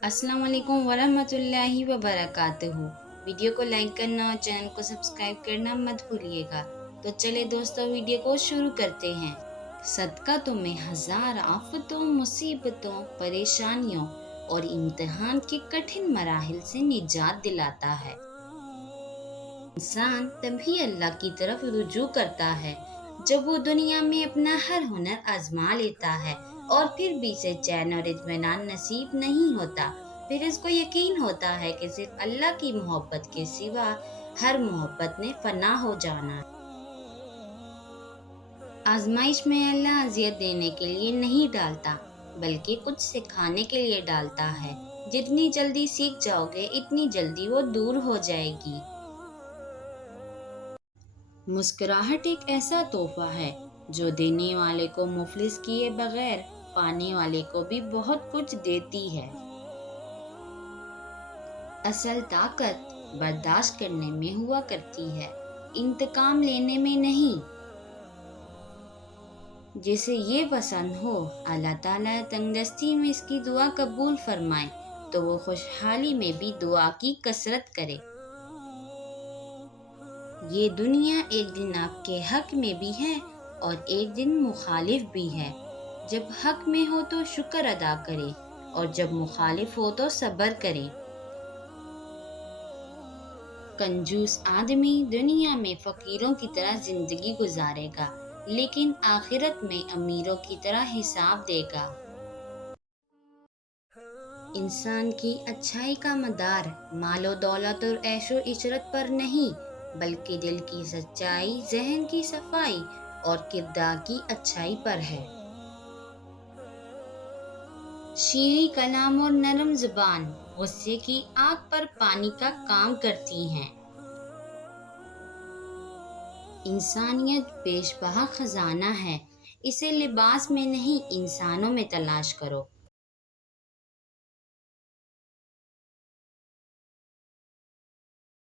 अस्सलाम वालेकुम वरहमतुल्लाहि वबरकातुहू। वीडियो को लाइक करना और चैनल को सब्सक्राइब करना मत भूलिएगा। तो चले दोस्तों, वीडियो को शुरू करते हैं। सदका तुम्हें हजार आफतों, मुसीबतों, परेशानियों और इम्तिहान के कठिन मराहिल से निजात दिलाता है। इंसान तभी अल्लाह की तरफ रुजू करता है जब वो दुनिया में अपना हर हुनर आजमा लेता है और फिर भी इसे चैन और इत्मीनान नसीब नहीं होता। फिर इसको यकीन होता है कि सिर्फ अल्लाह की मोहब्बत के सिवा हर मोहब्बत ने फना हो जाना है। आजमाइश में अल्लाह अजियत देने के लिए नहीं डालता, बल्कि कुछ सिखाने के लिए डालता है। जितनी जल्दी सीख जाओगे इतनी जल्दी वो दूर हो जाएगी। मुस्कुराहट एक ऐसा तोहफा है जो देने वाले को मुफलिस किए बगैर पाने वाले को भी बहुत कुछ देती है। असल ताकत बर्दाश्त करने में हुआ करती है, इंतकाम लेने में नहीं। जिसे ये पसंद हो अल्लाह ताला तंगदस्ती में इसकी दुआ कबूल फरमाए, तो वो खुशहाली में भी दुआ की कसरत करे। ये दुनिया एक दिन आपके हक में भी है और एक दिन मुखालिफ भी है। जब हक में हो तो शुक्र अदा करें और जब मुखालिफ हो तो सब्र करें। कंजूस आदमी दुनिया में फकीरों की तरह जिंदगी गुजारेगा, लेकिन आखिरत में अमीरों की तरह हिसाब देगा। इंसान की अच्छाई का मदार मालो दौलत और ऐशो इशरत पर नहीं, बल्कि दिल की सच्चाई, जहन की सफाई और किरदार की अच्छाई पर है। शीरी कलाम और नरम जुबान गुस्से की आग पर पानी का काम करती हैं। इंसानियत बेशबहा खजाना है, इसे लिबास में नहीं इंसानों में तलाश करो।